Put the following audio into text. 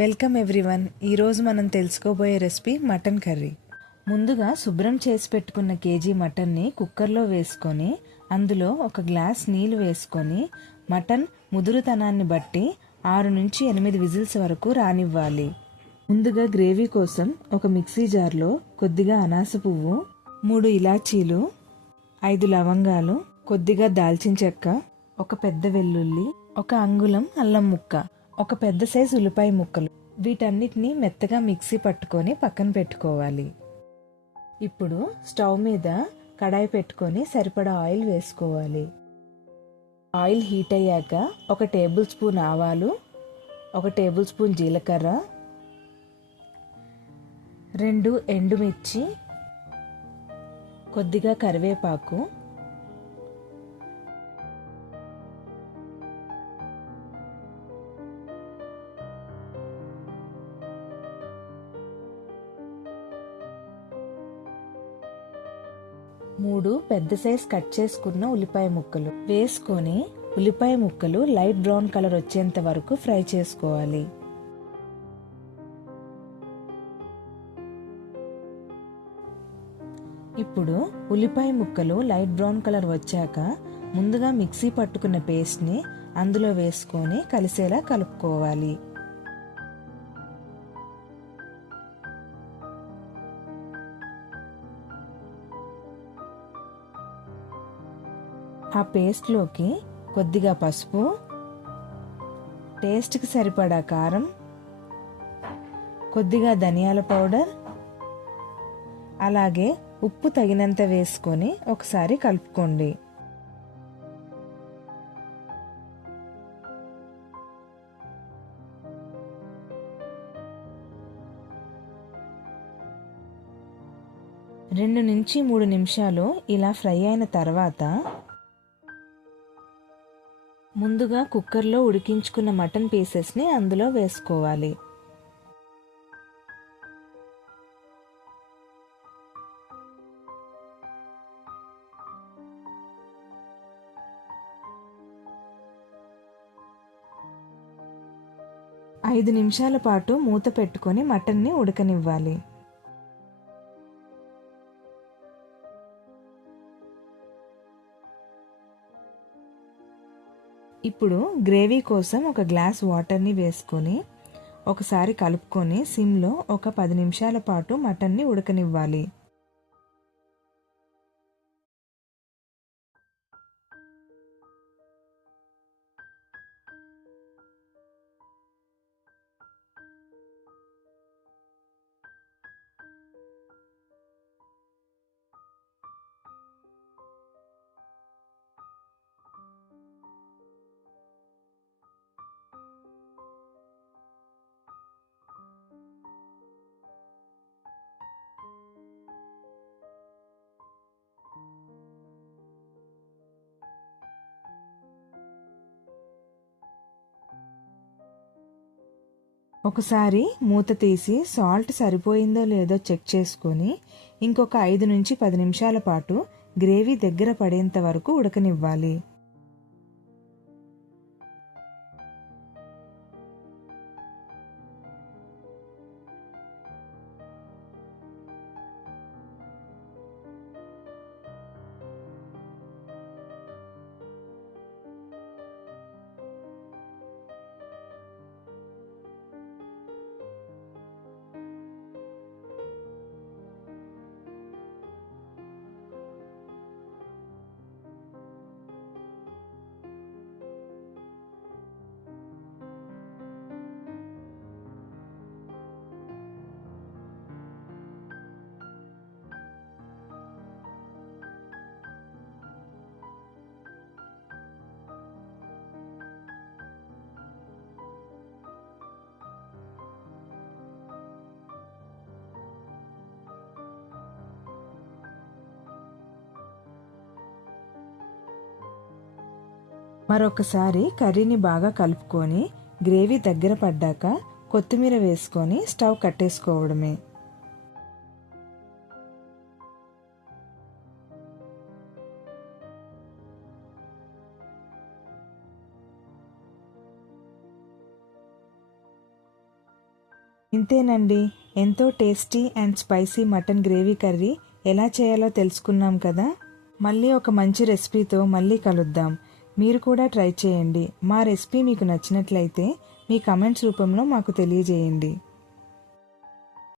Welcome everyone. ఈరోజు మనం తెలుసుకోబోయే రెసిపీ మటన్ కర్రీ. ముందుగా శుభ్రం చేసి పెట్టుకున్న కేజీ మటన్ని కుక్కర్లో వేసుకొని అందులో ఒక గ్లాస్ నీళ్లు వేసుకొని మటన్ ముదురుతనాన్ని బట్టి 6 నుంచి 8 విజిల్స్ వరకు రానివ్వాలి. ముందుగా గ్రేవీ కోసం ఒక మిక్సీ జార్లో కొద్దిగా అనాస పువ్వు, 3 ఇలాచీలు, 5 లవంగాలు, కొద్దిగా దాల్చిన చెక్క, ఒక పెద్ద వెల్లుల్లి, ఒక అంగుళం అల్లం ముక్క, ఒక పెద్ద సైజు ఉల్లిపాయ ముక్కలు, వీటన్నిటిని మెత్తగా మిక్సీ పట్టుకొని పక్కన పెట్టుకోవాలి. ఇప్పుడు స్టవ్ మీద కడాయి పెట్టుకొని సరిపడా ఆయిల్ వేసుకోవాలి. ఆయిల్ హీట్ అయ్యాక 1 టేబుల్ స్పూన్ ఆవాలు, 1 టేబుల్ స్పూన్ జీలకర్ర, 2 ఎండుమిర్చి, కొద్దిగా కరివేపాకు, మూడు పెద్ద సైజ్ కట్ చేసుకున్న ఉల్లిపాయ ముక్కలు వేసుకొని ఉల్లిపాయ ముక్కలు లైట్ బ్రౌన్ కలర్ వచ్చేంత వరకు ఫ్రై చేసుకోవాలి. ఇప్పుడు ఉల్లిపాయ ముక్కలు లైట్ బ్రౌన్ కలర్ వచ్చాక ముందుగా మిక్సీ పట్టుకున్న పేస్ట్ని అందులో వేసుకొని కలిసేలా కలుపుకోవాలి. ఆ పేస్ట్లోకి కొద్దిగా పసుపు, టేస్ట్కి సరిపడా కారం, కొద్దిగా ధనియాల పౌడర్, అలాగే ఉప్పు తగినంత వేసుకొని ఒకసారి కలుపుకోండి. రెండు నుంచి 3 నిమిషాలు ఇలా ఫ్రై అయిన తర్వాత ముందుగా కుక్కర్లో ఉడికించుకున్న మటన్ పీసెస్ని అందులో వేసుకోవాలి. ఐదు నిమిషాల పాటు మూత పెట్టుకొని మటన్ని ఉడకనివ్వాలి. ఇప్పుడు గ్రేవీ కోసం ఒక గ్లాస్ వాటర్ని వేసుకొని ఒకసారి కలుపుకొని సిమ్లో ఒక 10 నిమిషాల పాటు మటన్ని ఉడకనివ్వాలి. ఒకసారి మూత తీసి సాల్ట్ సరిపోయిందో లేదో చెక్ చేసుకొని ఇంకొక 5 నుంచి 10 నిమిషాల పాటు గ్రేవీ దగ్గర పడేంత వరకు ఉడకనివ్వాలి. మరొకసారి కర్రీని బాగా కలుపుకొని గ్రేవీ దగ్గర పడ్డాక కొత్తిమీర వేసుకొని స్టవ్ కట్టేసుకోవడమే. ఇంతేనండి, ఎంతో tasty and spicy mutton gravy curry ఎలా చేయాలో తెలుసుకున్నాం కదా. మళ్ళీ ఒక మంచి రెసిపీతో మళ్ళీ కలుద్దాం. మీరు కూడా ట్రై చేయండి. మా రెసిపీ మీకు నచ్చినట్లయితే మీ కమెంట్స్ రూపంలో మాకు తెలియజేయండి.